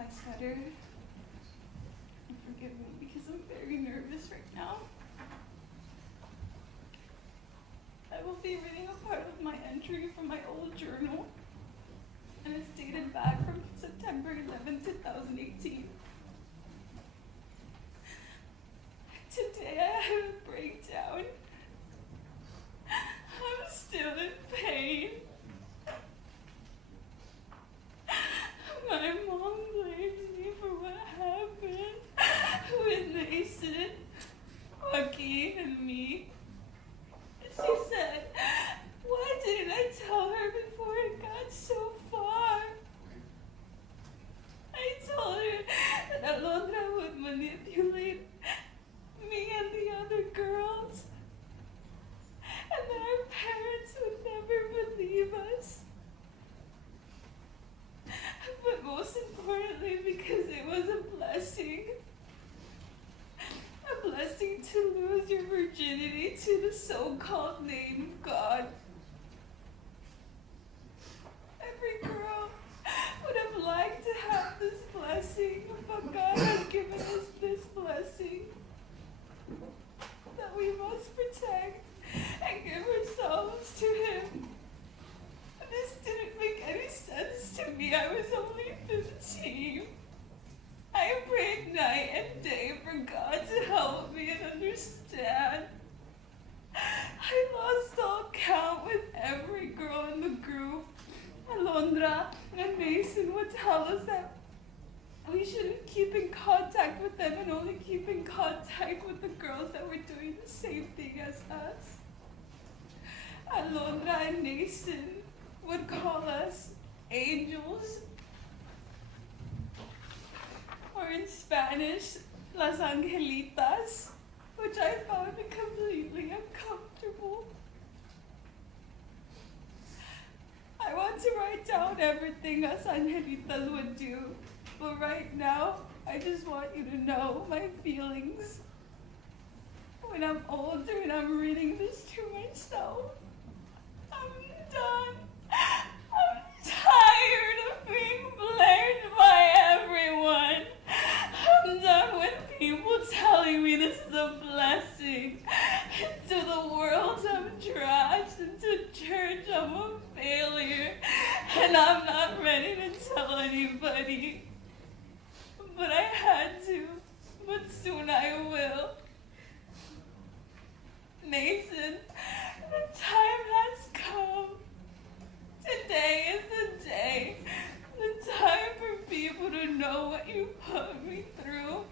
I stutter. Forgive me because I'm very nervous right now. I will be reading a part of my entry from my old journal, and it's dated back from September 11, 2018. Today I had a breakdown. I'm still in pain. My mom blames me for what happened with Naasón Joaquín and me. She said, why didn't I tell her before it got so far? I told her that Alondra would manipulate me and the other girls, and that our parents would never believe us. But most importantly, because it was a blessing to lose your virginity to the so-called name of God. Every girl would have liked to have this blessing, but God has given us this blessing that we must protect and give ourselves to Him. This didn't make any sense to me. I was only 15. I prayed night and day for God to help me and understand. I lost all count with every girl in the group. Alondra and Naasón would tell us that we shouldn't keep in contact with them and only keep in contact with the girls that were doing the same thing as us. Alondra and Naasón would call us angels, or in Spanish, las angelitas, which I found completely uncomfortable. I want to write down everything us angelitas would do, but right now, I just want you to know my feelings. When I'm older and I'm reading this to myself, I'm done. I'm tired of being blamed by everyone. I'm done with people telling me this is a blessing. To the world, I'm trash. And to church, I'm a failure. And I'm not ready to tell anybody. But I had to. But soon I will. Naasón, the time has come. Today is the day, the time for people to know what you put me through.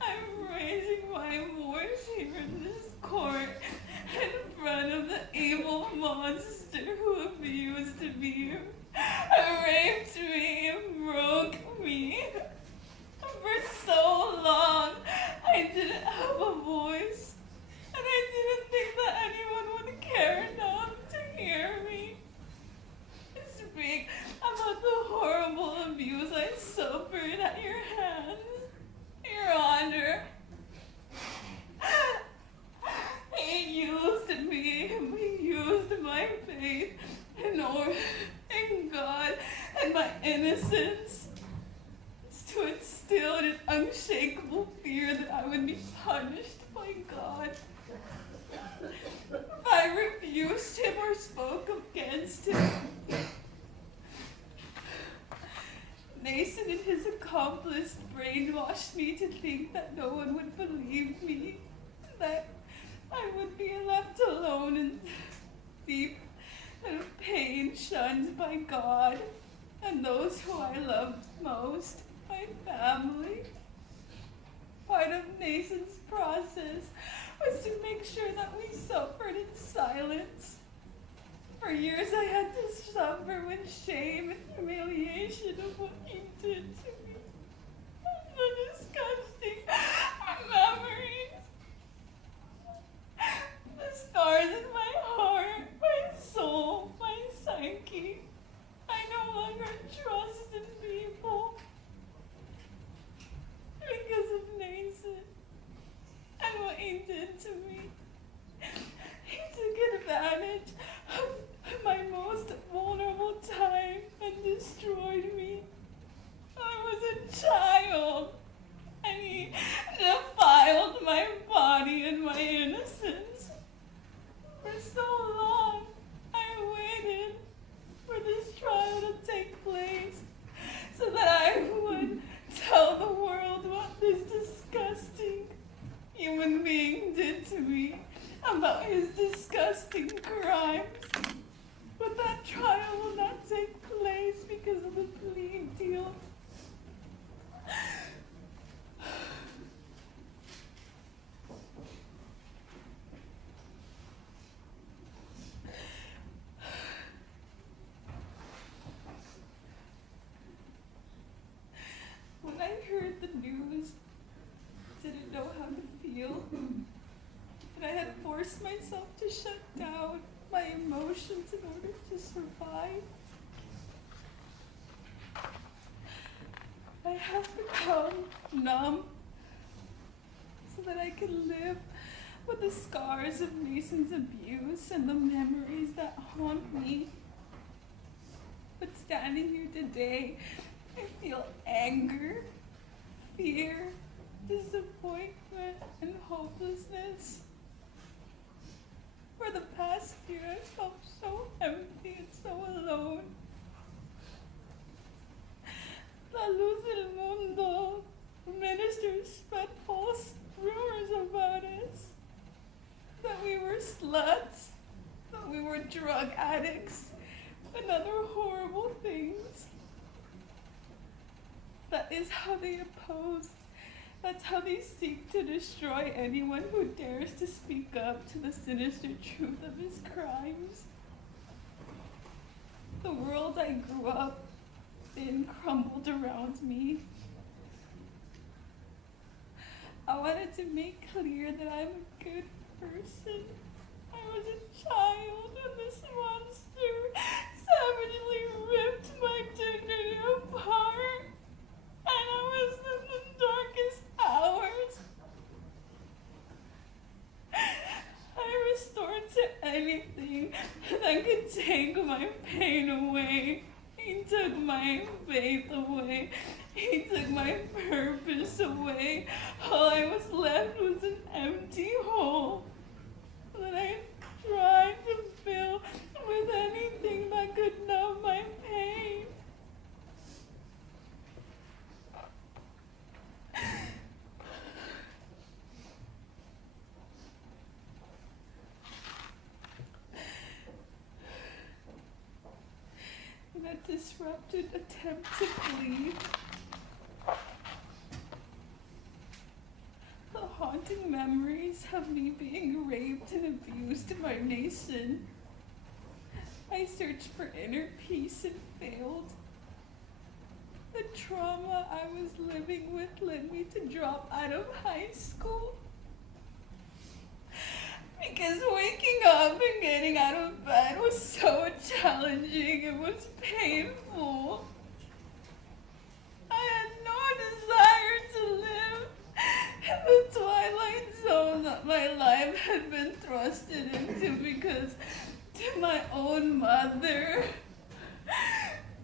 I'm raising my voice here in this court in front of the evil monster who abused me, raped me, and broke me. For so long, I didn't have a voice, and I didn't think that anyone would care enough to hear me speak about the horrible abuse I suffered at your hands, Your Honor. He used me, he used my faith in God and my innocence to instill an unshakable fear that I would be punished by God. If I refused him or spoke against him, Naasón and his accomplice brainwashed me to think that no one would believe me, that I would be left alone and deep in pain, shunned by God and those who I loved most, my family. Part of Naasón's process was to make sure that we suffered in silence. For years I had to suffer with shame and humiliation of what he did to me. The disgusting memories. The scars in my heart, my soul, my psyche. I no longer trust in people because of Naasón and what he did to me. He took advantage of my most vulnerable time and destroyed me. numb so that I could live with the scars of Mason's abuse and the memories that haunt me. But standing here today, I feel anger, fear, disappointment, and hopelessness. For the past year, I felt so empty and so alone. La Luz del Mundo ministers spread false rumors about us. That we were sluts, that we were drug addicts, and other horrible things. That is how they oppose. That's how they seek to destroy anyone who dares to speak up to the sinister truth of his crimes. The world I grew up in crumbled around me. I wanted to make clear that I'm a good person. I was a child when this monster savagely ripped my dignity apart. And I was in the darkest hours. I restored to anything that could take my pain away. He took my faith away. He took my purpose away. All I was left was an empty hole that I tried to fill with anything that could numb my pain. In a disrupted attempt to flee, the haunting memories of me being raped and abused by Naasón. I searched for inner peace and failed. The trauma I was living with led me to drop out of high school. Because waking up and getting out of bed was so challenging, it was painful. I had no desire to live in the twilight zone that my life had been thrusted into because to my own mother,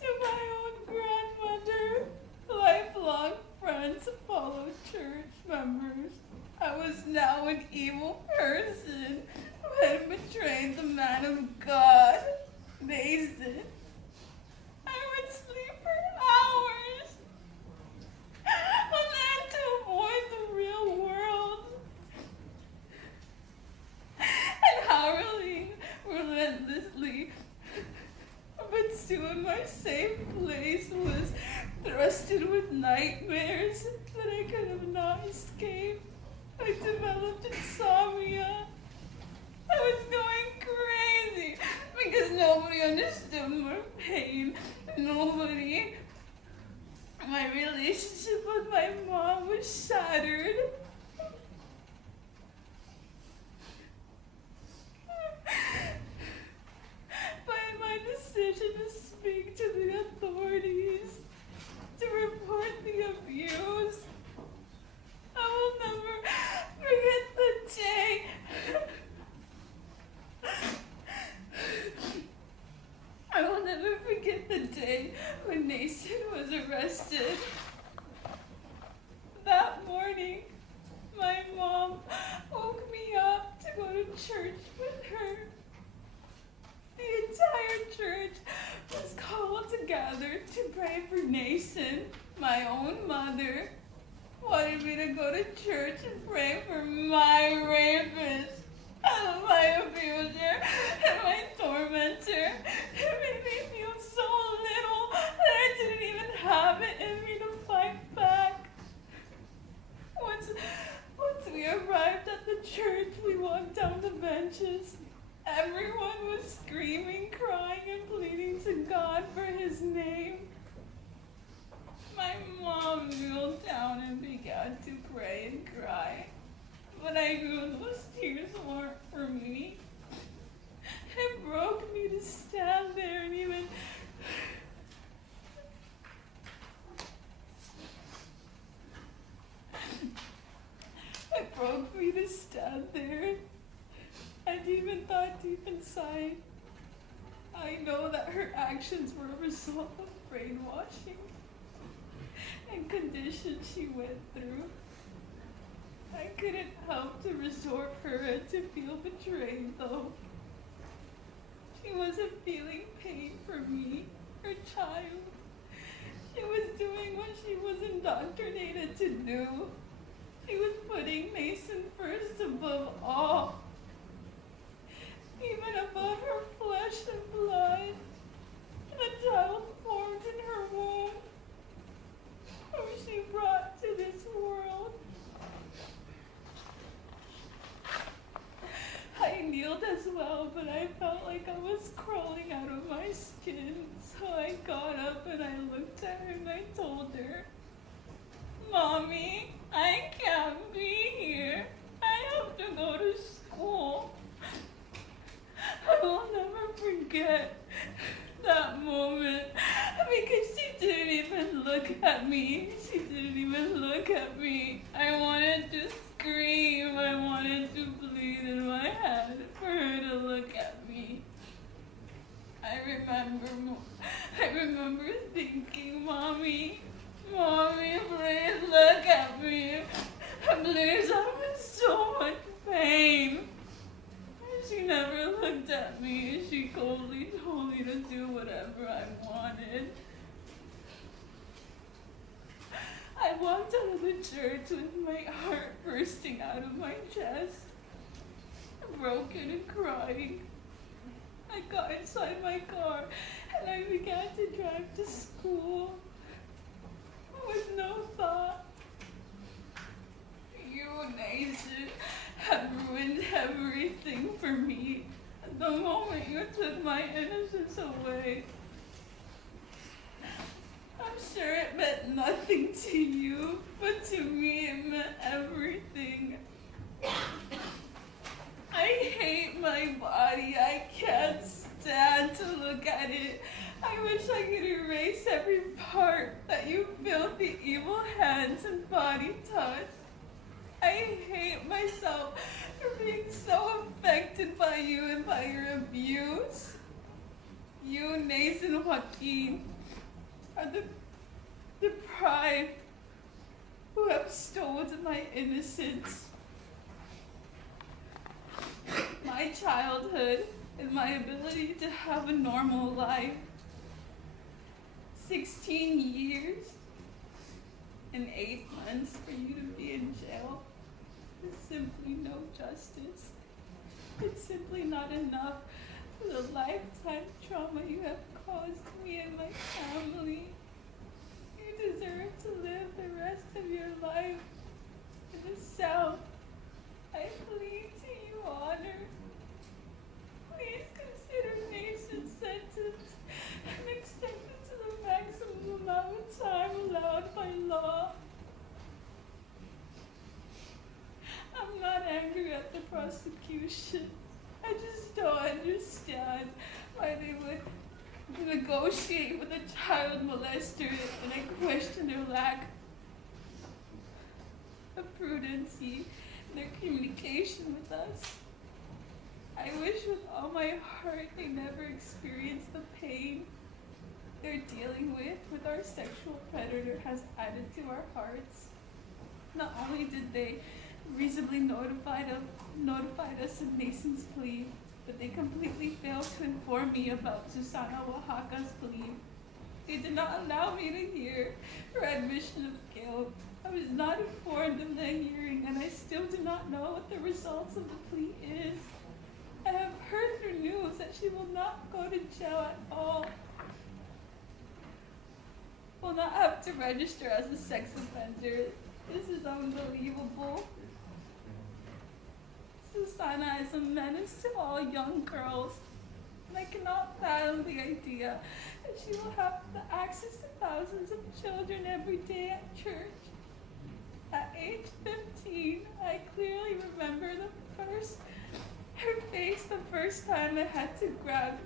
to my own grandmother, lifelong friends, fellow church members, I was now an evil person who had betrayed the man of God, Naasón. I would sleep for hours and then to avoid the real world. And howling relentlessly. But soon my safe place was thrusted with nightmares that I could have not escaped. I developed insomnia. I was going crazy because nobody understood my pain. Nobody. My relationship with my mom was shattered. By my decision to speak to the authorities, to report the abuse. I will never forget the day. I will never forget the day when Naasón was arrested. That morning, my mom woke me up to go to church with her. The entire church was called together to pray for Naasón. My own mother wanted me to go to church and pray for my rapist, and my abuser, and my tormentor. It made me feel so little that I didn't even have it in me to fight back. Once we arrived at the church, we walked down the benches. Everyone was screaming, crying, and pleading to God for his name. My mom kneeled down and began to pray and cry, but I knew those tears weren't for me. It broke me to stand there and even just stand there and even thought deep inside, I know that her actions were a result of brainwashing and conditions she went through. I couldn't help to resort her and to feel betrayed though. She wasn't feeling pain for me, her child. She was doing what she was indoctrinated to do. She was putting Mason first above all, even above her flesh and blood, the child formed in her womb, whom she brought to this world. I kneeled as well, but I felt like I was crawling out of my skin, so I got up and I looked at her and I told her, Mommy, I can't be here. I have to go to school. I will never forget that moment because she didn't even look at me. She didn't even look at me. I wanted to scream. I wanted to bleed in my head for her to look at me. I remember thinking, Mommy, please look at me. Please, I'm in so much pain. She never looked at me. She coldly told me to do whatever I wanted. I walked out of the church with my heart bursting out of my chest, broken and crying. I got inside my car and I began to drive to school with no thought. You, Naasón, have ruined everything for me. The moment you took my innocence away, I'm sure it meant nothing to you, but to me it meant everything. I hate my body. I can't stand to look at it. I wish I could erase every part that you filthy, evil hands and body touch. I hate myself for being so affected by you and by your abuse. You, Naasón Joaquín, are the deprived who have stolen my innocence, my childhood, and my ability to have a normal life. 16 years and 8 months for you to be in jail. It's simply no justice. It's simply not enough for the lifetime trauma you have caused me and my family. You deserve to live the rest of your life in the South. I plead to you, Honor. Please consider Naason's sentence and extend it to the maximum amount of time allowed by law. I'm not angry at the prosecution. I just don't understand why they would negotiate with a child molester, and I question their lack of prudency in their communication with us. I wish with all my heart they never experienced the pain they're dealing with our sexual predator has added to our hearts. Not only did they reasonably notified us of Naason's plea, but they completely failed to inform me about Susana Oaxaca's plea. They did not allow me to hear her admission of guilt. I was not informed of the hearing, and I still do not know what the results of the plea is. I have heard through news that she will not go to jail at all. Will not have to register as a sex offender. This is unbelievable. Susana is a menace to all young girls, and I cannot fathom the idea that she will have the access to thousands of children every day at church. At age 15, I clearly remember her face the first time I had to grab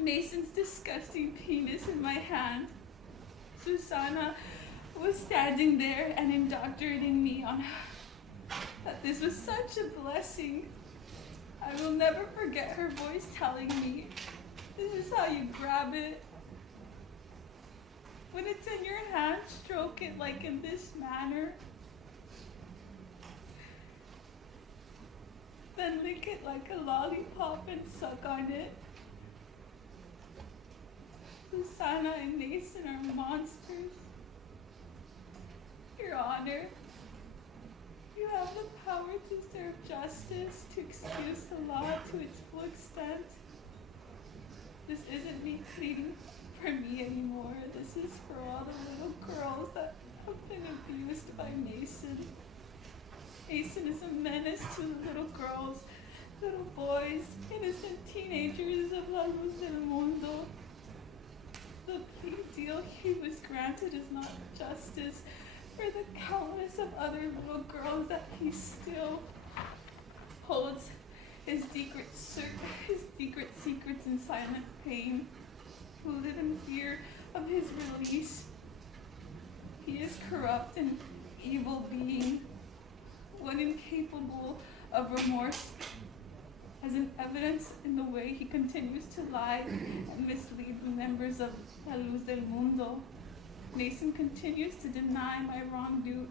Naason's disgusting penis in my hand. Susana was standing there and indoctrinating me on that this was such a blessing. I will never forget her voice telling me, this is how you grab it. When it's in your hand, stroke it like in this manner. Then lick it like a lollipop and suck on it. Susana and Naasón are monsters. Your Honor, you have the power to serve justice, to excuse the law to its full extent. This isn't me pleading for me anymore. This is for all the little girls that have been abused by Naasón. Naasón is a menace to the little girls, little boys, innocent teenagers of La Luz del Mundo. The plea deal he was granted is not justice for the countless of other little girls that he still holds his secret secrets in silent pain, who live in fear of his release. He is corrupt and evil being, one incapable of remorse, as an evidence in the way he continues to lie and mislead the members of La Luz del Mundo. Naasón continues to deny my wrongdoings.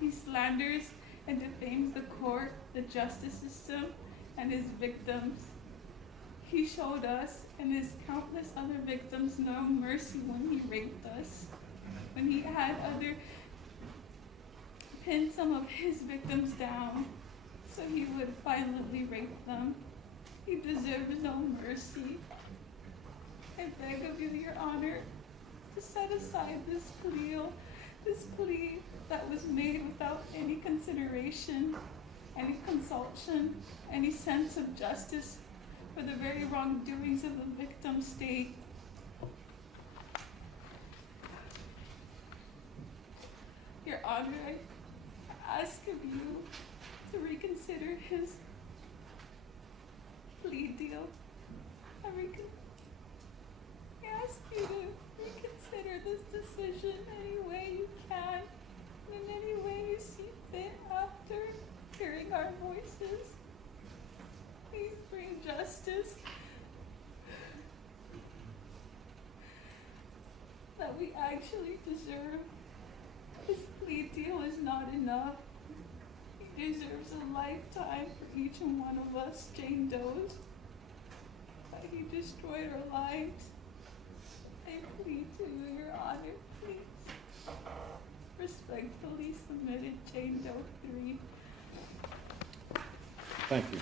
He slanders and defames the court, the justice system, and his victims. He showed us and his countless other victims no mercy when he raped us, when he had pinned some of his victims down so he would violently rape them. He deserves no mercy. I beg of you, Your Honor, to set aside this plea that was made without any consideration, any consultation, any sense of justice for the very wrongdoings of the victim state. Your Honor, I ask of you to reconsider his plea deal. I ask you to reconsider this decision any way you can, and in any way you see fit after hearing our voices. Please bring justice that we actually deserve. His plea deal is not enough. He deserves a lifetime for each and one of us Jane Does. That he destroyed our lives. I plead to you, Your Honor, please. Respectfully submitted, Jane Doe 3. Thank you.